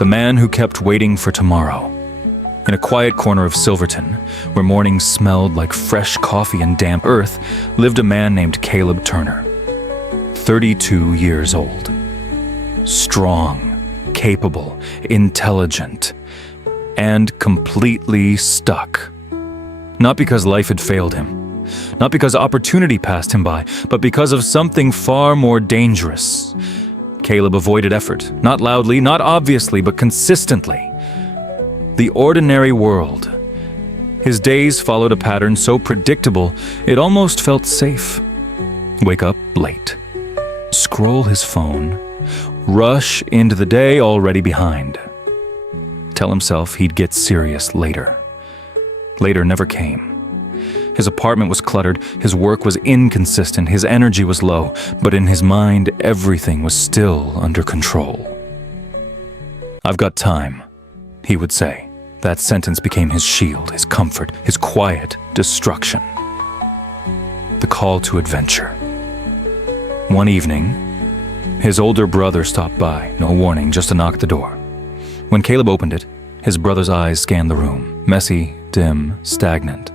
The man who kept waiting for tomorrow. In a quiet corner of Silverton, where mornings smelled like fresh coffee and damp earth, lived a man named Caleb Turner. 32 years old. Strong, capable, intelligent, and completely stuck. Not because life had failed him, not because opportunity passed him by, but because of something far more dangerous. Caleb avoided effort, not loudly, not obviously, but consistently. The ordinary world. His days followed a pattern so predictable it almost felt safe. Wake up late. Scroll his phone. Rush into the day already behind. Tell himself he'd get serious later. Later never came. His apartment was cluttered, his work was inconsistent, his energy was low, but in his mind, everything was still under control. "I've got time," he would say. That sentence became his shield, his comfort, his quiet destruction. The call to adventure. One evening, his older brother stopped by, no warning, just a knock at the door. When Caleb opened it, his brother's eyes scanned the room, messy, dim, stagnant.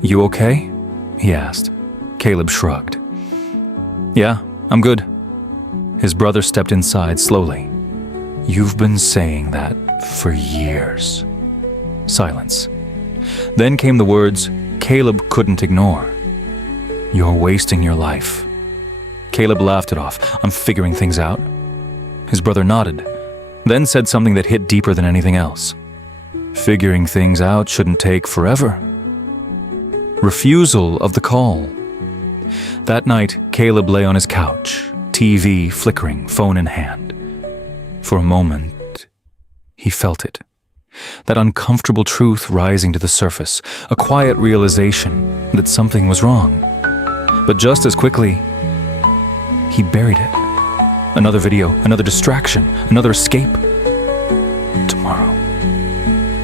"You okay?" he asked. Caleb shrugged. "Yeah, I'm good." His brother stepped inside slowly. "You've been saying that for years." Silence. Then came the words Caleb couldn't ignore. "You're wasting your life." Caleb laughed it off. "I'm figuring things out." His brother nodded, then said something that hit deeper than anything else. "Figuring things out shouldn't take forever." Refusal of the call. That night, Caleb lay on his couch, TV flickering, phone in hand. For a moment, he felt it. That uncomfortable truth rising to the surface, a quiet realization that something was wrong. But just as quickly, he buried it. Another video, another distraction, another escape. "Tomorrow,"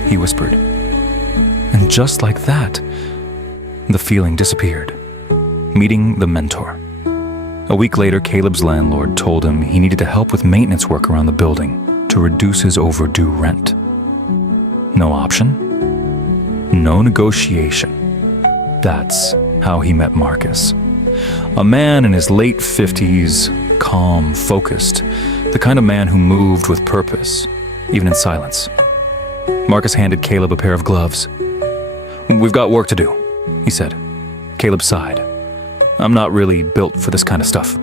he whispered. And just like that, the feeling disappeared. Meeting the mentor. A week later, Caleb's landlord told him he needed to help with maintenance work around the building to reduce his overdue rent. No option? No negotiation. That's how he met Marcus. A man in his late 50s, calm, focused, the kind of man who moved with purpose, even in silence. Marcus handed Caleb a pair of gloves. "We've got work to do," he said. Caleb sighed. "I'm not really built for this kind of stuff."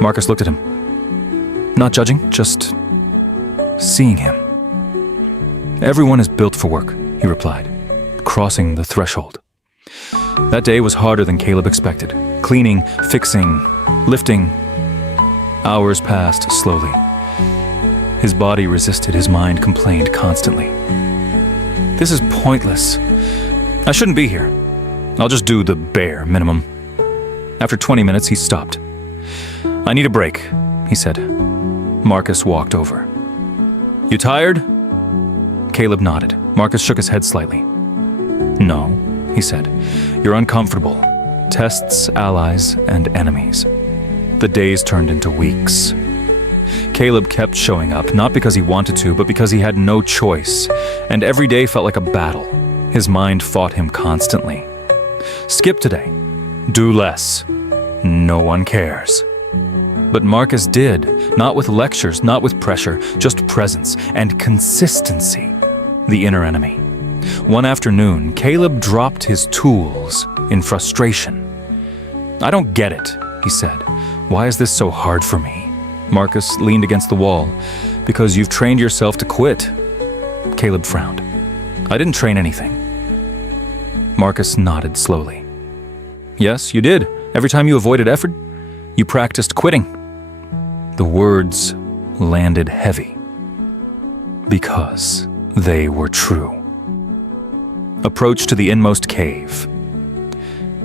Marcus looked at him. Not judging, just seeing him. "Everyone is built for work," he replied, crossing the threshold. That day was harder than Caleb expected. Cleaning, fixing, lifting. Hours passed slowly. His body resisted, his mind complained constantly. "This is pointless. I shouldn't be here. I'll just do the bare minimum." After 20 minutes, he stopped. "I need a break," he said. Marcus walked over. "You tired?" Caleb nodded. Marcus shook his head slightly. "No," he said. "You're uncomfortable. Tests, allies, and enemies." The days turned into weeks. Caleb kept showing up, not because he wanted to, but because he had no choice, and every day felt like a battle. His mind fought him constantly. Skip today. Do less. No one cares. But Marcus did, not with lectures, not with pressure, just presence and consistency, the inner enemy. One afternoon, Caleb dropped his tools in frustration. "I don't get it," he said. "Why is this so hard for me?" Marcus leaned against the wall. "Because you've trained yourself to quit." Caleb frowned. "I didn't train anything." Marcus nodded slowly. "Yes, you did. Every time you avoided effort, you practiced quitting." The words landed heavy. Because they were true. Approach to the inmost cave.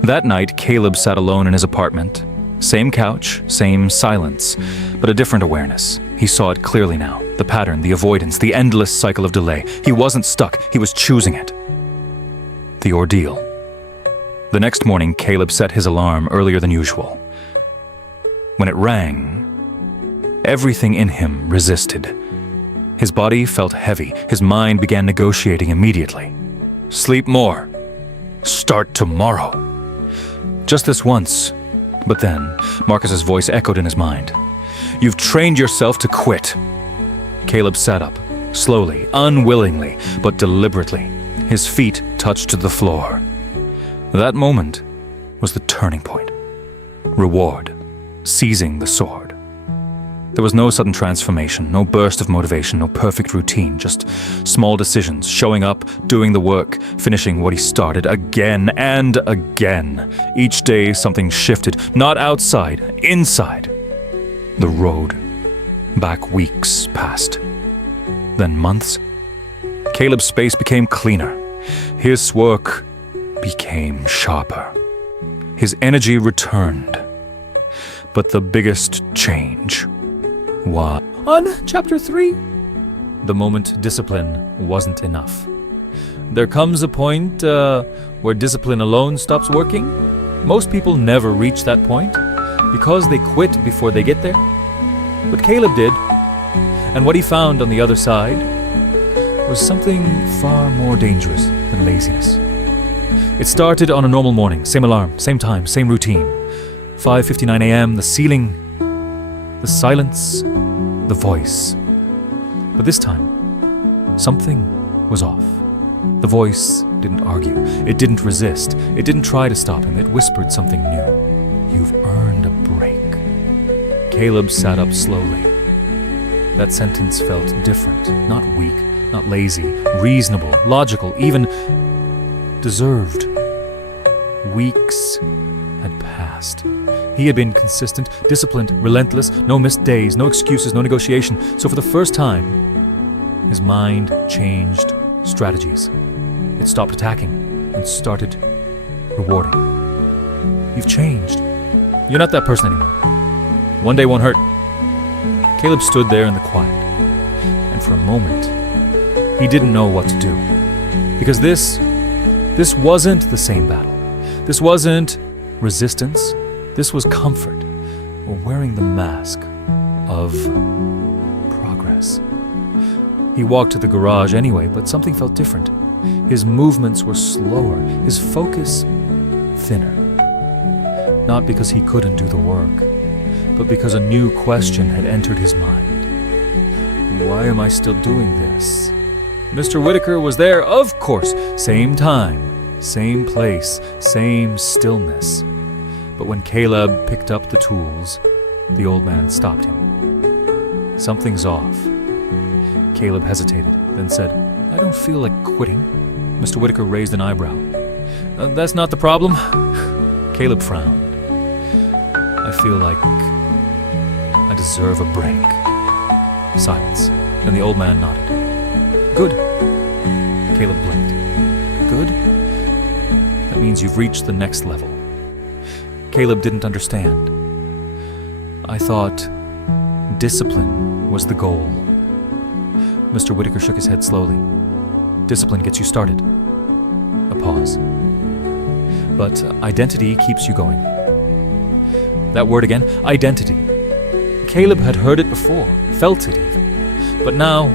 That night, Caleb sat alone in his apartment. Same couch, same silence, but a different awareness. He saw it clearly now. The pattern, the avoidance, the endless cycle of delay. He wasn't stuck. He was choosing it. The ordeal. The next morning, Caleb set his alarm earlier than usual. When it rang, everything in him resisted. His body felt heavy. His mind began negotiating immediately. Sleep more. Start tomorrow. Just this once. But then, Marcus's voice echoed in his mind. You've trained yourself to quit. Caleb sat up, slowly, unwillingly, but deliberately. His feet touched the floor. That moment was the turning point. Reward. Seizing the sword. There was no sudden transformation, no burst of motivation, no perfect routine, just small decisions, showing up, doing the work, finishing what he started again and again. Each day something shifted, not outside, inside. The road. Back weeks passed. Then months. Caleb's space became cleaner. His work became sharper. His energy returned. But the biggest change was on Chapter 3. The moment discipline wasn't enough. There comes a point where discipline alone stops working. Most people never reach that point because they quit before they get there. But Caleb did. And what he found on the other side was something far more dangerous than laziness. It started on a normal morning, same alarm, same time, same routine. 5:59 a.m., the ceiling, the silence, the voice. But this time, something was off. The voice didn't argue. It didn't resist. It didn't try to stop him. It whispered something new. You've earned a break. Caleb sat up slowly. That sentence felt different, not weak, not lazy, reasonable, logical, even deserved. Weeks had passed. He had been consistent, disciplined, relentless, no missed days, no excuses, no negotiation. So for the first time, his mind changed strategies. It stopped attacking and started rewarding. You've changed. You're not that person anymore. One day won't hurt. Caleb stood there in the quiet, and for a moment, he didn't know what to do. Because this wasn't the same battle. This wasn't resistance. This was comfort, or wearing the mask of progress. He walked to the garage anyway, but something felt different. His movements were slower, his focus thinner. Not because he couldn't do the work, but because a new question had entered his mind. Why am I still doing this? Mr. Whitaker was there, of course. Same time, same place, same stillness. But when Caleb picked up the tools, the old man stopped him. Something's off. Caleb hesitated, then said, I don't feel like quitting. Mr. Whitaker raised an eyebrow. That's not the problem. Caleb frowned. I feel like I deserve a break. Silence. Then the old man nodded. Good. Caleb blinked. Good? That means you've reached the next level. Caleb didn't understand. I thought discipline was the goal. Mr. Whitaker shook his head slowly. Discipline gets you started. A pause. But identity keeps you going. That word again, identity. Caleb had heard it before, felt it even. But now,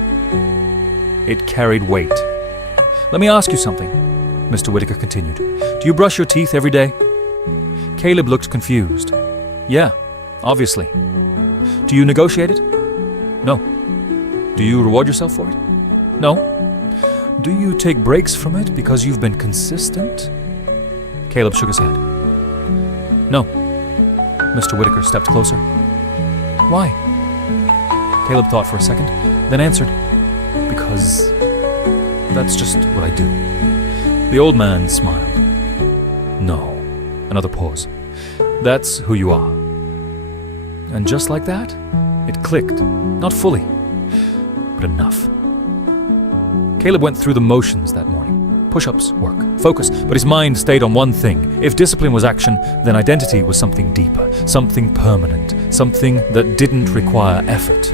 it carried weight. Let me ask you something, Mr. Whitaker continued. Do you brush your teeth every day? Caleb looked confused. Yeah, obviously. Do you negotiate it? No. Do you reward yourself for it? No. Do you take breaks from it because you've been consistent? Caleb shook his head. No. Mr. Whitaker stepped closer. Why? Caleb thought for a second, then answered, because that's just what I do. The old man smiled. No. Another pause. That's who you are. And just like that, it clicked. Not fully, but enough. Caleb went through the motions that morning. Push-ups, work, focus, but his mind stayed on one thing. If discipline was action, then identity was something deeper, something permanent, something that didn't require effort.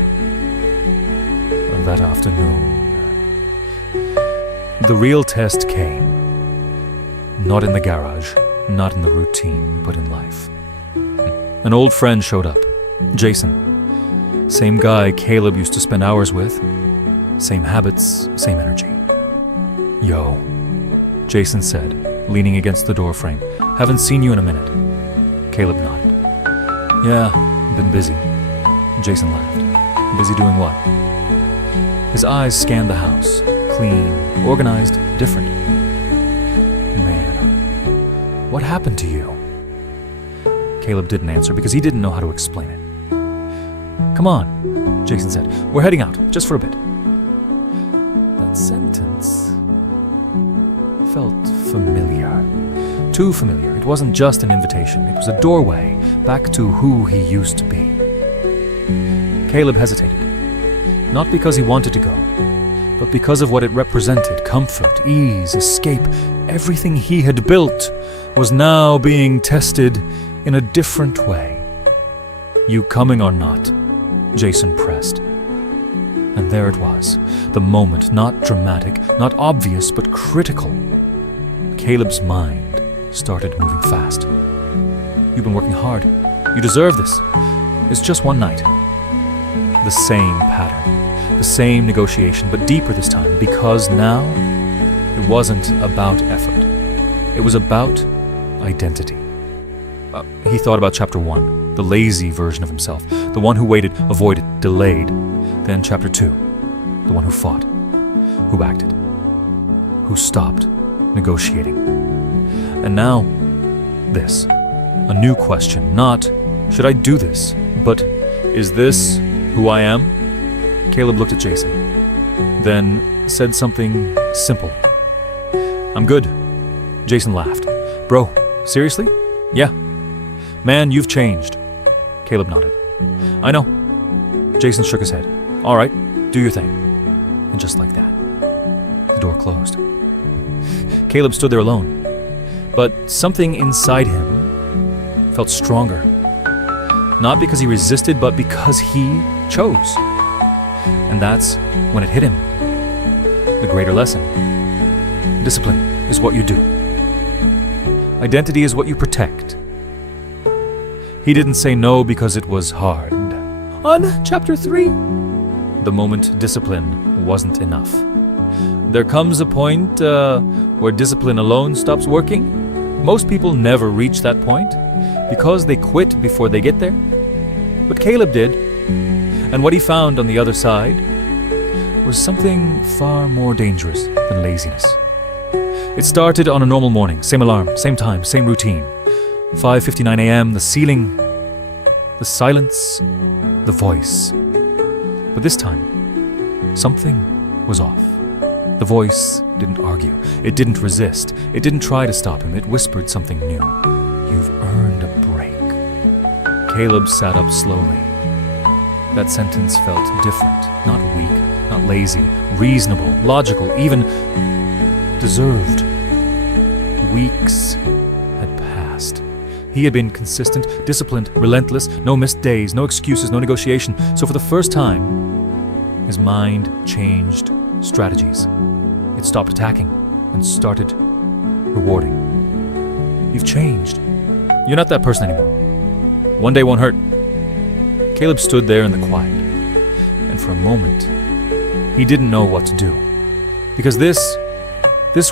That afternoon, the real test came. Not in the garage, not in the routine, but in life. An old friend showed up, Jason. Same guy Caleb used to spend hours with. Same habits, same energy. Yo, Jason said, leaning against the doorframe. Haven't seen you in a minute. Caleb nodded. Yeah, been busy. Jason laughed. Busy doing what? His eyes scanned the house. Clean, organized, different. Man, what happened to you? Caleb didn't answer because he didn't know how to explain it. Come on, Jason said. We're heading out, just for a bit. That sentence felt familiar. Too familiar. It wasn't just an invitation. It was a doorway back to who he used to be. Caleb hesitated. Not because he wanted to go, but because of what it represented. Comfort, ease, escape. Everything he had built was now being tested in a different way. You coming or not? Jason pressed. And there it was. The moment, not dramatic, not obvious, but critical. Caleb's mind started moving fast. You've been working hard. You deserve this. It's just one night. The same pattern, the same negotiation, but deeper this time, because now it wasn't about effort. It was about identity. He thought about chapter 1, the lazy version of himself, the one who waited, avoided, delayed. Then chapter 2, the one who fought, who acted, who stopped negotiating. And now, this. A new question, not, should I do this, but, is this who I am? Caleb looked at Jason, then said something simple. I'm good. Jason laughed. Bro, seriously? Yeah. Man, you've changed. Caleb nodded. I know. Jason shook his head. All right, do your thing. And just like that, the door closed. Caleb stood there alone, but something inside him felt stronger. Not because he resisted, but because he chose. And that's when it hit him. The greater lesson. Discipline is what you do. Identity is what you protect. He didn't say no because it was hard. On chapter 3, the moment discipline wasn't enough. There comes a point where discipline alone stops working. Most people never reach that point because they quit before they get there. But Caleb did. And what he found on the other side was something far more dangerous than laziness. It started on a normal morning, same alarm, same time, same routine. 5:59 a.m., the ceiling, the silence, the voice. But this time, something was off. The voice didn't argue. It didn't resist. It didn't try to stop him. It whispered something new. You've earned a break. Caleb sat up slowly. That sentence felt different, not weak, not lazy, reasonable, logical, even deserved. Weeks had passed. He had been consistent, disciplined, relentless, no missed days, no excuses, no negotiation. So for the first time, his mind changed strategies. It stopped attacking and started rewarding. You've changed. You're not that person anymore. One day won't hurt. Caleb stood there in the quiet, and for a moment, he didn't know what to do. Because this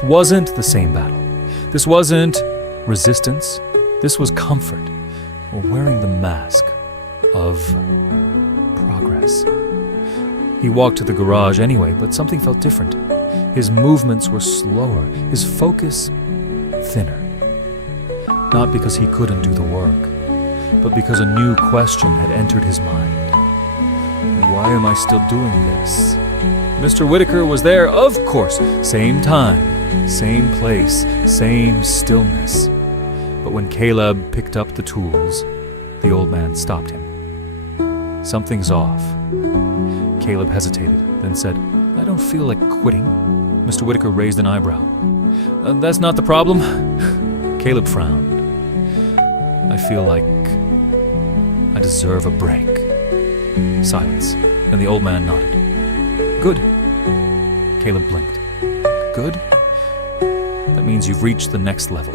wasn't the same battle. This wasn't resistance. This was comfort, or wearing the mask of progress. He walked to the garage anyway, but something felt different. His movements were slower, his focus thinner. Not because he couldn't do the work, but because a new question had entered his mind. Why am I still doing this? Mr. Whitaker was there, of course. Same time, same place, same stillness. But when Caleb picked up the tools, the old man stopped him. Something's off. Caleb hesitated, then said, I don't feel like quitting. Mr. Whitaker raised an eyebrow. That's not the problem. Caleb frowned. I feel like I deserve a break. Silence. Then the old man nodded. Good. Caleb blinked. Good? That means you've reached the next level.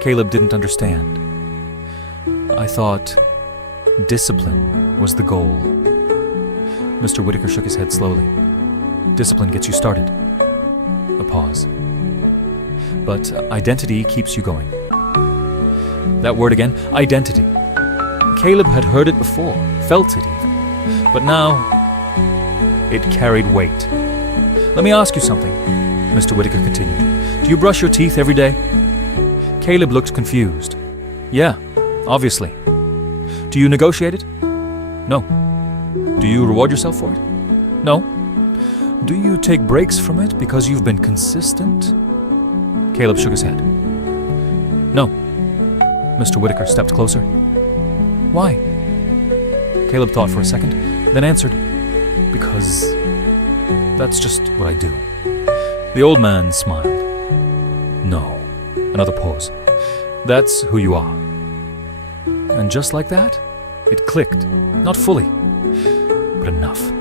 Caleb didn't understand. I thought discipline was the goal. Mr. Whitaker shook his head slowly. Discipline gets you started. A pause. But identity keeps you going. That word again, identity. Caleb had heard it before, felt it even. But now, it carried weight. Let me ask you something, Mr. Whitaker continued. Do you brush your teeth every day? Caleb looked confused. Yeah, obviously. Do you negotiate it? No. Do you reward yourself for it? No. Do you take breaks from it because you've been consistent? Caleb shook his head. No. Mr. Whitaker stepped closer. Why? Caleb thought for a second, then answered, because that's just what I do. The old man smiled. No. Another pause. That's who you are. And just like that, it clicked. Not fully, but enough.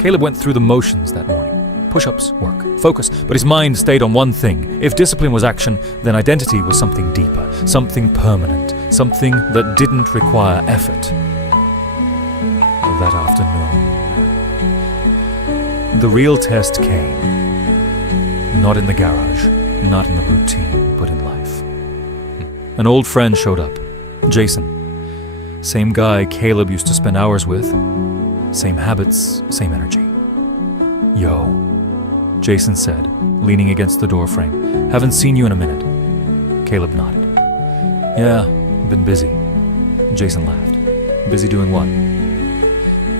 Caleb went through the motions that morning. Push-ups, work, focus, but his mind stayed on one thing. If discipline was action, then identity was something deeper, something permanent, something that didn't require effort. That afternoon, the real test came. Not in the garage, not in the routine, but in life. An old friend showed up, Jason. Same guy Caleb used to spend hours with. Same habits, same energy. Yo, Jason said, leaning against the doorframe. Haven't seen you in a minute. Caleb nodded. Yeah, been busy. Jason laughed. Busy doing what?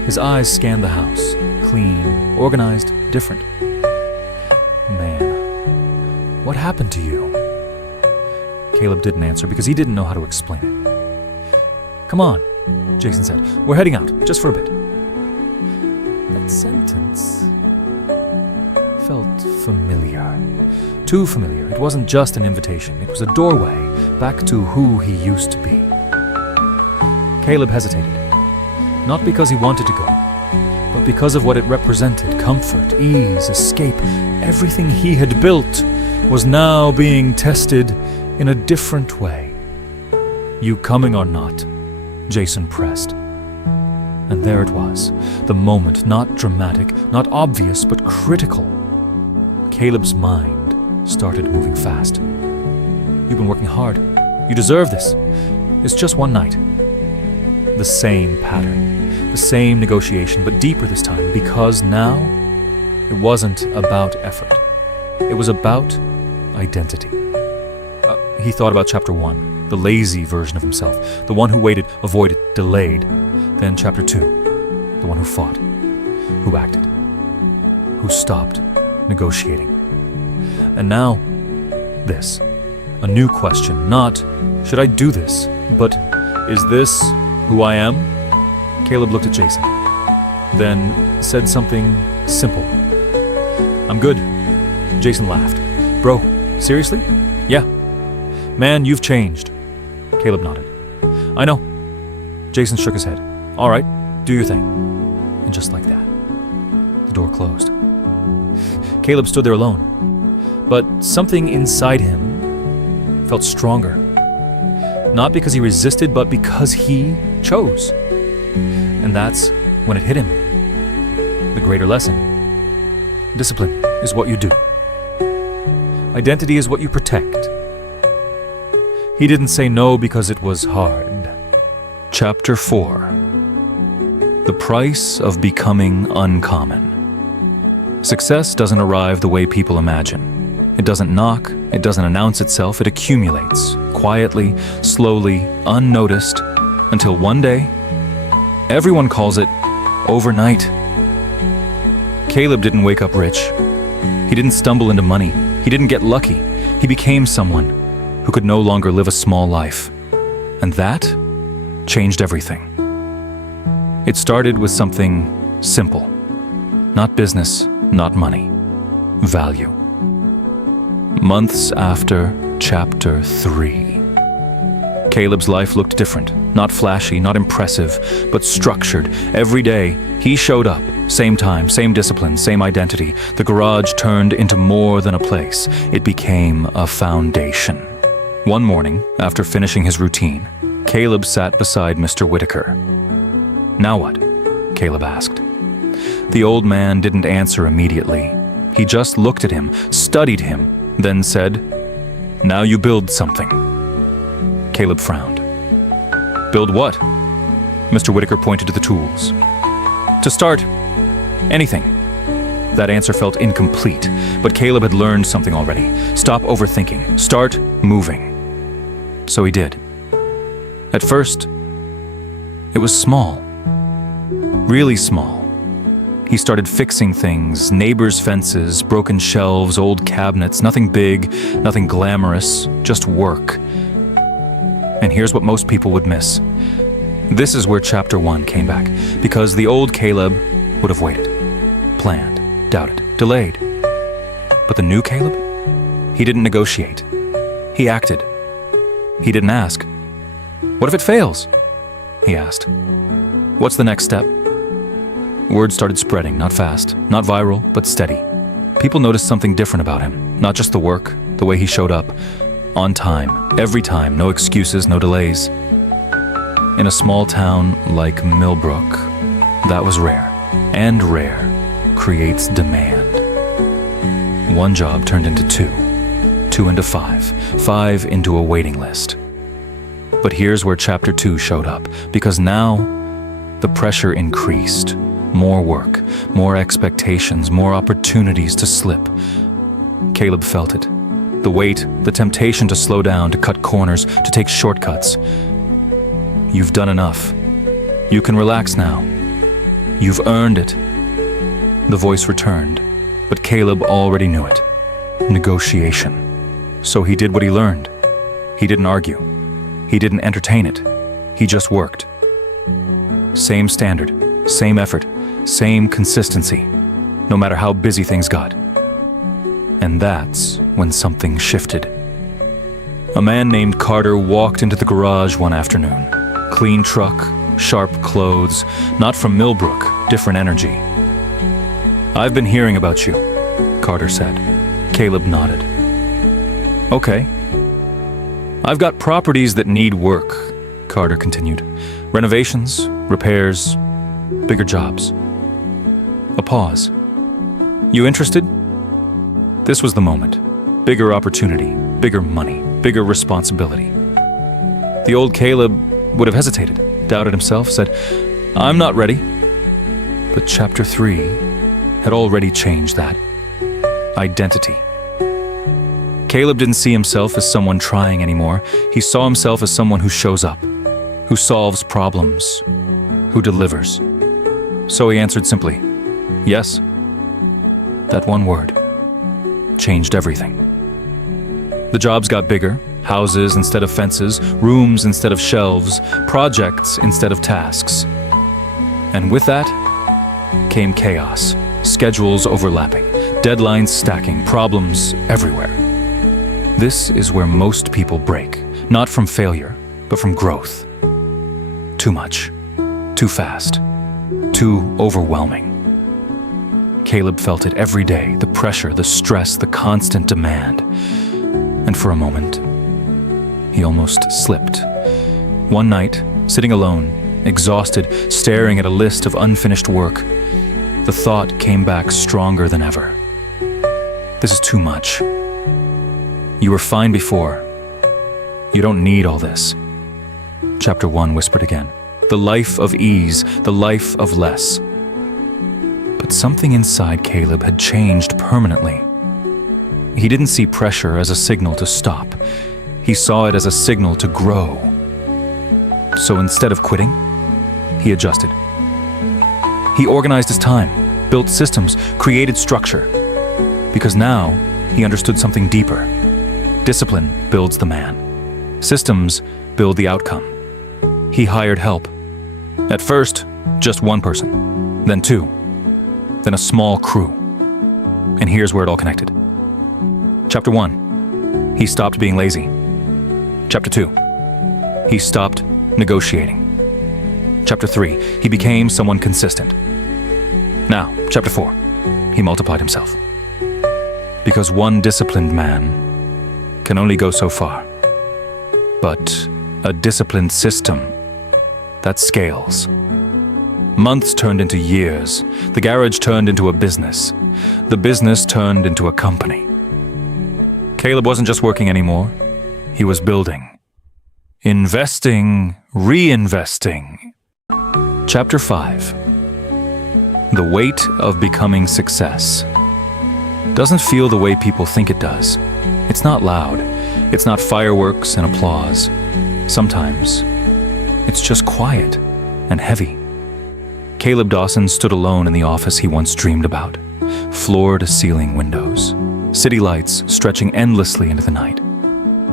His eyes scanned the house. Clean, organized, different. Man, what happened to you? Caleb didn't answer because he didn't know how to explain it. Come on, Jason said. We're heading out, just for a bit. That sentence felt familiar. Too familiar. It wasn't just an invitation. It was a doorway back to who he used to be. Caleb hesitated. Not because he wanted to go, but because of what it represented. Comfort, ease, escape. Everything he had built was now being tested in a different way. You coming or not? Jason pressed. And there it was, the moment, not dramatic, not obvious, but critical. Caleb's mind started moving fast. You've been working hard. You deserve this. It's just one night. The same pattern, the same negotiation, but deeper this time, because now it wasn't about effort. It was about identity. He thought about chapter 1, the lazy version of himself, the one who waited, avoided, delayed. Then chapter 2, the one who fought, who acted, who stopped negotiating. And now, this, a new question, not, should I do this, but, is this who I am? Caleb looked at Jason, then said something simple. I'm good. Jason laughed. Bro, seriously? Yeah. Man, you've changed. Caleb nodded. I know. Jason shook his head. All right, do your thing. And just like that, the door closed. Caleb stood there alone, but something inside him felt stronger. Not because he resisted, but because he chose. And that's when it hit him. The greater lesson. Discipline is what you do. Identity is what you protect. He didn't say no because it was hard. Chapter 4. The price of becoming uncommon. Success doesn't arrive the way people imagine. It doesn't knock, it doesn't announce itself, it accumulates, quietly, slowly, unnoticed, until one day, everyone calls it overnight. Caleb didn't wake up rich. He didn't stumble into money. He didn't get lucky. He became someone who could no longer live a small life. And that changed everything. It started with something simple. Not business, not money. Value. Months after chapter 3. Caleb's life looked different. Not flashy, not impressive, but structured. Every day, he showed up. Same time, same discipline, same identity. The garage turned into more than a place. It became a foundation. One morning, after finishing his routine, Caleb sat beside Mr. Whitaker. Now what? Caleb asked. The old man didn't answer immediately. He just looked at him, studied him, then said, "Now you build something." Caleb frowned. "Build what?" Mr. Whitaker pointed to the tools. "To start anything." That answer felt incomplete, but Caleb had learned something already. Stop overthinking. Start moving. So he did. At first, it was small. Really small. He started fixing things, neighbors' fences, broken shelves, old cabinets, nothing big, nothing glamorous, just work. And here's what most people would miss. This is where Chapter 1 came back, because the old Caleb would have waited, planned, doubted, delayed. But the new Caleb? He didn't negotiate. He acted. He didn't ask. "What if it fails?" he asked. "What's the next step?" Word started spreading, not fast, not viral, but steady. People noticed something different about him, not just the work, the way he showed up. On time, every time, no excuses, no delays. In a small town like Millbrook, that was rare, and rare creates demand. One job turned into two, two into five, five into a waiting list. But here's where Chapter 2 showed up, because now the pressure increased. More work, more expectations, more opportunities to slip. Caleb felt it. The weight, the temptation to slow down, to cut corners, to take shortcuts. You've done enough. You can relax now. You've earned it. The voice returned, but Caleb already knew it. Negotiation. So he did what he learned. He didn't argue. He didn't entertain it. He just worked. Same standard, same effort, same consistency, no matter how busy things got. And that's when something shifted. A man named Carter walked into the garage one afternoon. Clean truck, sharp clothes, not from Millbrook, different energy. "I've been hearing about you," Carter said. Caleb nodded. "Okay. I've got properties that need work," Carter continued. "Renovations, repairs, bigger jobs." A pause. "You interested?" This was the moment. Bigger opportunity, bigger money, bigger responsibility. The old Caleb would have hesitated, doubted himself, said, "I'm not ready." But Chapter 3 had already changed that. Identity. Caleb didn't see himself as someone trying anymore. He saw himself as someone who shows up, who solves problems, who delivers. So he answered simply, "Yes." That one word changed everything. The jobs got bigger, houses instead of fences, rooms instead of shelves, projects instead of tasks. And with that came chaos, schedules overlapping, deadlines stacking, problems everywhere. This is where most people break, not from failure, but from growth. Too much, too fast, too overwhelming. Caleb felt it every day, the pressure, the stress, the constant demand. And for a moment, he almost slipped. One night, sitting alone, exhausted, staring at a list of unfinished work, the thought came back stronger than ever. This is too much. You were fine before. You don't need all this. Chapter 1 whispered again. The life of ease, the life of less. But something inside Caleb had changed permanently. He didn't see pressure as a signal to stop. He saw it as a signal to grow. So instead of quitting, he adjusted. He organized his time, built systems, created structure. Because now he understood something deeper. Discipline builds the man. Systems build the outcome. He hired help. At first, just one person, then two, then a small crew. And here's where it all connected. Chapter 1, he stopped being lazy. Chapter 2, he stopped negotiating. Chapter 3, he became someone consistent. Now, Chapter 4, he multiplied himself. Because one disciplined man can only go so far. But a disciplined system that scales Months turned into years. The garage turned into a business. The business turned into a company. Caleb wasn't just working anymore. He was building. Investing, reinvesting. Chapter 5. The weight of becoming success. Doesn't feel the way people think it does. It's not loud. It's not fireworks and applause. Sometimes, it's just quiet and heavy. Caleb Dawson stood alone in the office he once dreamed about. Floor-to-ceiling windows. City lights stretching endlessly into the night.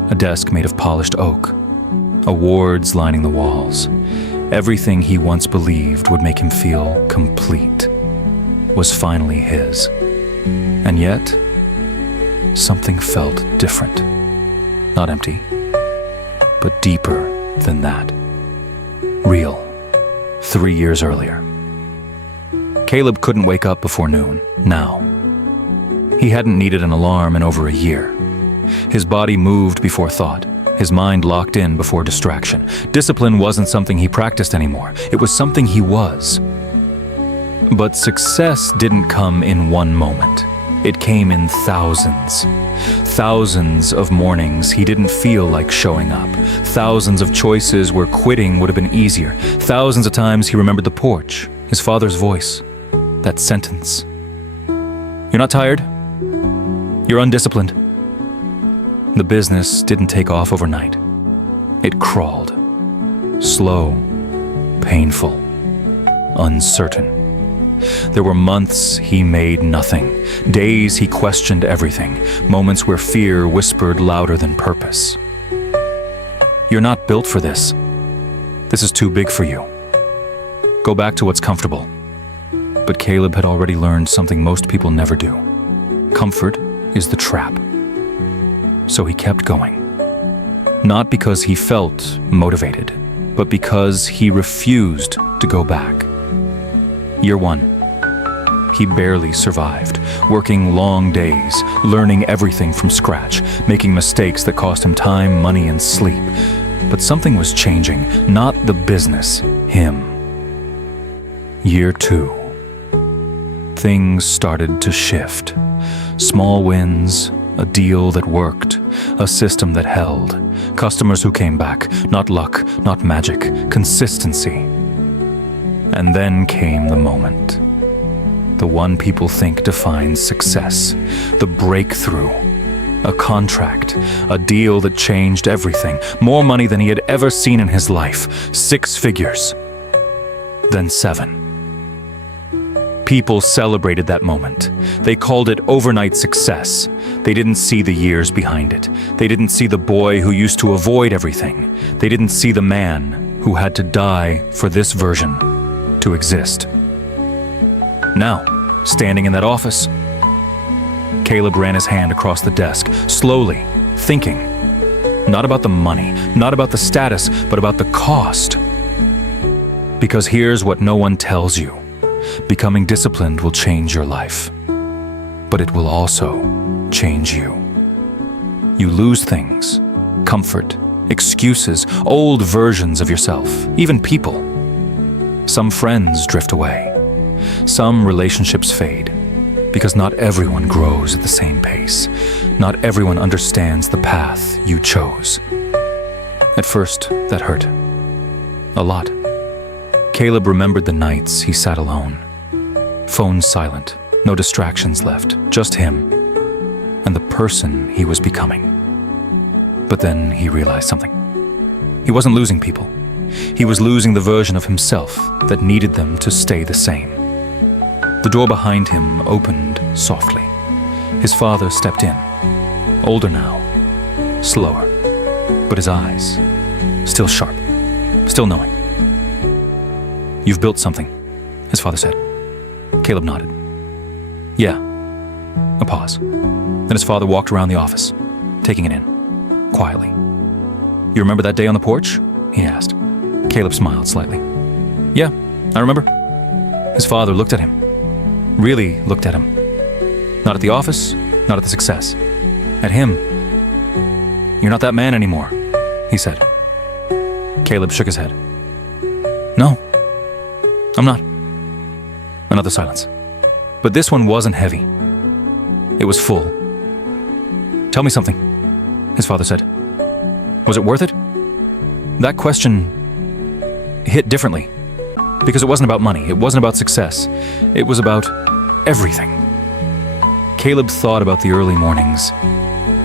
A desk made of polished oak. Awards lining the walls. Everything he once believed would make him feel complete was finally his. And yet, something felt different. Not empty, but deeper than that. Real. 3 years earlier. Caleb couldn't wake up before noon, now. He hadn't needed an alarm in over a year. His body moved before thought. His mind locked in before distraction. Discipline wasn't something he practiced anymore. It was something he was. But success didn't come in one moment. It came in thousands. Thousands of mornings he didn't feel like showing up. Thousands of choices where quitting would have been easier. Thousands of times he remembered the porch, his father's voice, that sentence. "You're not tired? You're undisciplined." The business didn't take off overnight. It crawled. Slow, painful, uncertain. There were months he made nothing. Days he questioned everything. Moments where fear whispered louder than purpose. "You're not built for this. This is too big for you. Go back to what's comfortable." But Caleb had already learned something most people never do. Comfort is the trap. So he kept going. Not because he felt motivated, but because he refused to go back. Year 1. He barely survived, working long days, learning everything from scratch, making mistakes that cost him time, money, and sleep. But something was changing, not the business, him. Year 2. Things started to shift. Small wins, a deal that worked, a system that held, customers who came back, not luck, not magic, consistency. And then came the moment. The one people think defines success. The breakthrough. A contract. A deal that changed everything. More money than he had ever seen in his life. 6 figures. Then 7. People celebrated that moment. They called it overnight success. They didn't see the years behind it. They didn't see the boy who used to avoid everything. They didn't see the man who had to die for this version to exist. Now, standing in that office, Caleb ran his hand across the desk, slowly, thinking. Not about the money, not about the status, but about the cost. Because here's what no one tells you. Becoming disciplined will change your life. But it will also change you. You lose things, comfort, excuses, old versions of yourself, even people. Some friends drift away. Some relationships fade. Because not everyone grows at the same pace. Not everyone understands the path you chose. At first, that hurt. A lot. Caleb remembered the nights he sat alone. Phone silent, no distractions left, just him and the person he was becoming. But then he realized something. He wasn't losing people. He was losing the version of himself that needed them to stay the same. The door behind him opened softly. His father stepped in, older now, slower, but his eyes still sharp, still knowing. "You've built something," his father said. Caleb nodded. "Yeah." A pause. Then his father walked around the office, taking it in, quietly. "You remember that day on the porch?" he asked. Caleb smiled slightly. "Yeah, I remember." His father looked at him. Really looked at him. Not at the office, not at the success. At him. "You're not that man anymore," he said. Caleb shook his head. "No, I'm not." Another silence. But this one wasn't heavy. It was full. "Tell me something," his father said. "Was it worth it?" That question hit differently, because it wasn't about money, it wasn't about success, it was about everything. Caleb thought about the early mornings,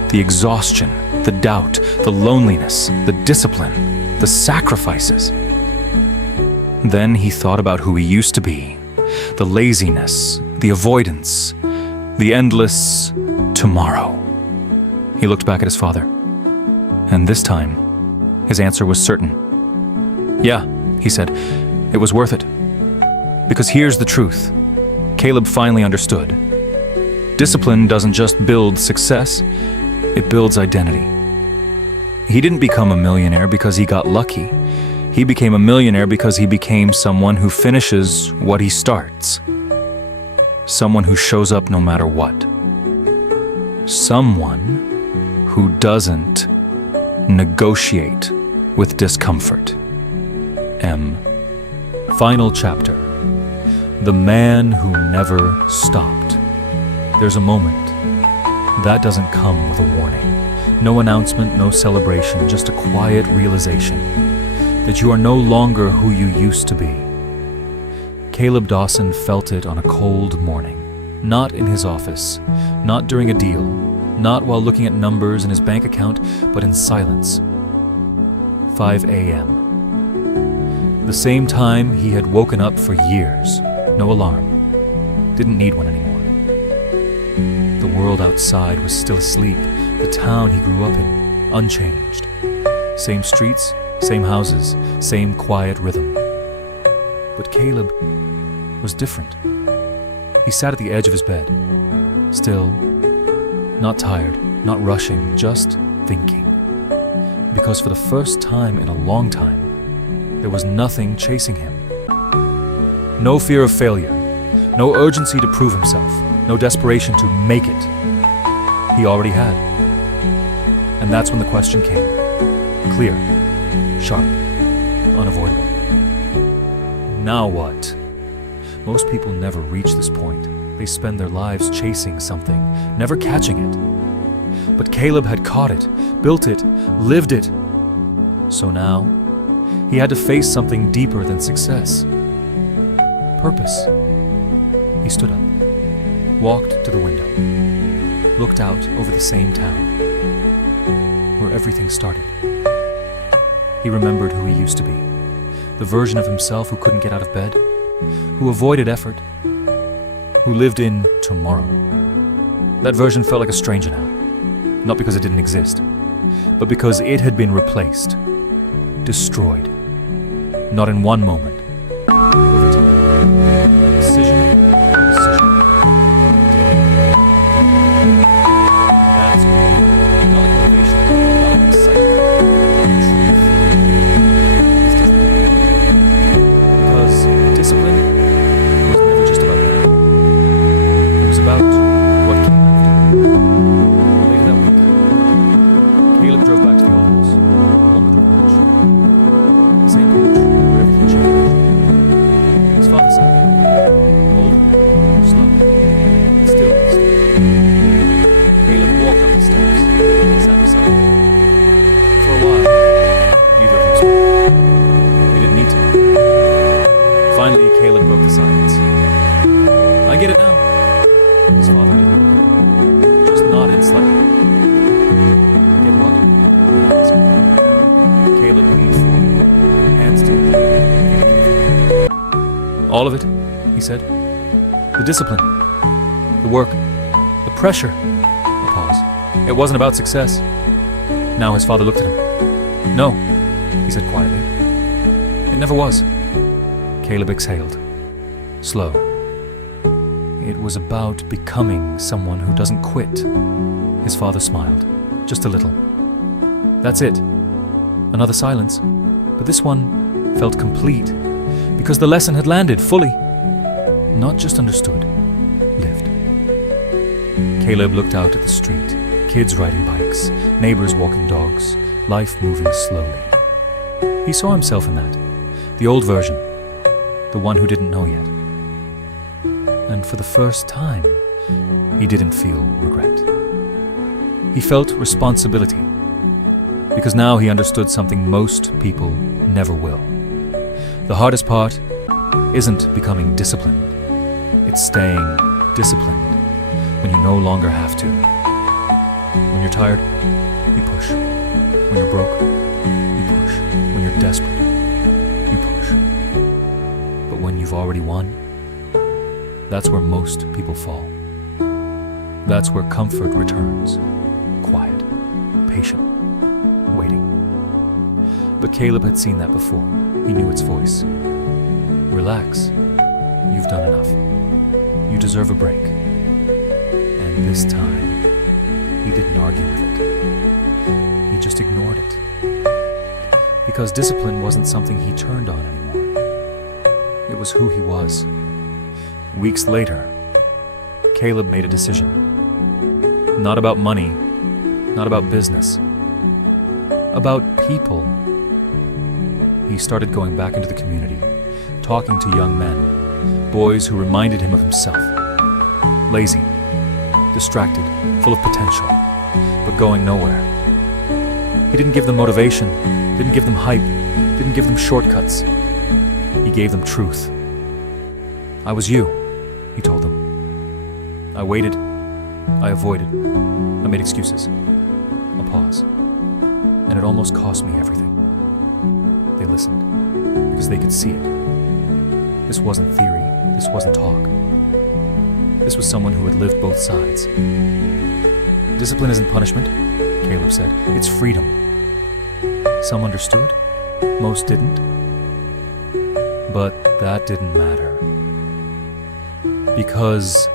the exhaustion, the doubt, the loneliness, the discipline, the sacrifices. Then he thought about who he used to be, the laziness, the avoidance, the endless tomorrow. He looked back at his father, and this time, his answer was certain. "Yeah," he said, "it was worth it." Because here's the truth. Caleb finally understood. Discipline doesn't just build success, it builds identity. He didn't become a millionaire because he got lucky. He became a millionaire because he became someone who finishes what he starts. Someone who shows up no matter what. Someone who doesn't negotiate with discomfort. M. Final chapter. The man who never stopped. There's a moment. That doesn't come with a warning. No announcement, no celebration, just a quiet realization that you are no longer who you used to be. Caleb Dawson felt it on a cold morning. Not in his office, not during a deal, not while looking at numbers in his bank account, but in silence. 5 a.m. The same time he had woken up for years. No alarm. Didn't need one anymore. The world outside was still asleep. The town he grew up in, unchanged. Same streets, same houses, same quiet rhythm. But Caleb was different. He sat at the edge of his bed, still, not tired, not rushing, just thinking. Because for the first time in a long time, there was nothing chasing him. No fear of failure, no urgency to prove himself, no desperation to make it. He already had. And that's when the question came. Clear, sharp, unavoidable. Now what? Most people never reach this point. They spend their lives chasing something, never catching it. But Caleb had caught it, built it, lived it. So now, he had to face something deeper than success. Purpose. He stood up, walked to the window, looked out over the same town, where everything started. He remembered who he used to be, the version of himself who couldn't get out of bed, who avoided effort, who lived in tomorrow. That version felt like a stranger now, not because it didn't exist, but because it had been replaced, destroyed, not in one moment, over time. Decision, decision. That's not like motivation, not like excitement, truth. Because discipline was never just about it. It was about what came after. Later that week, Caleb drove back to the old house, one with the porch. The same porch where everything changed. His father sat there, older, slow, and still. Caleb walked up the steps, sat beside him. For a while, neither of them spoke. They didn't need to. Finally, Caleb broke the silence. "I get it now." His father didn't. Just nodded slightly. "Get what?" he asked. Caleb leaned forward, hands still. "All of it," he said. "The discipline, the work, the pressure." A pause. It wasn't about success. Now his father looked at him. "No," he said quietly. "It never was." Caleb exhaled. Slow. It was about becoming someone who doesn't quit. His father smiled, just a little. That's it. Another silence, but this one felt complete, because the lesson had landed fully. Not just understood, lived. Caleb looked out at the street, kids riding bikes, neighbors walking dogs, life moving slowly. He saw himself in that, the old version, the one who didn't know yet. And for the first time, he didn't feel regret. He felt responsibility, because now he understood something most people never will. The hardest part isn't becoming disciplined. It's staying disciplined when you no longer have to. When you're tired, you push. When you're broke, you push. When you're desperate, you push. But when you've already won, that's where most people fall. That's where comfort returns. Quiet, patient, waiting. But Caleb had seen that before. He knew its voice. Relax. You've done enough. You deserve a break. And this time, he didn't argue with it. He just ignored it. Because discipline wasn't something he turned on anymore. It was who he was. Weeks later, Caleb made a decision. Not about money, not about business, about people. He started going back into the community, talking to young men, boys who reminded him of himself. Lazy, distracted, full of potential, but going nowhere. He didn't give them motivation, didn't give them hype, didn't give them shortcuts. He gave them truth. I was you, he told them. I waited, I avoided, I made excuses, a pause. And it almost cost me everything. They listened, because they could see it. This wasn't theory, this wasn't talk. This was someone who had lived both sides. Discipline isn't punishment, Caleb said. It's freedom. Some understood, most didn't. But that didn't matter. Because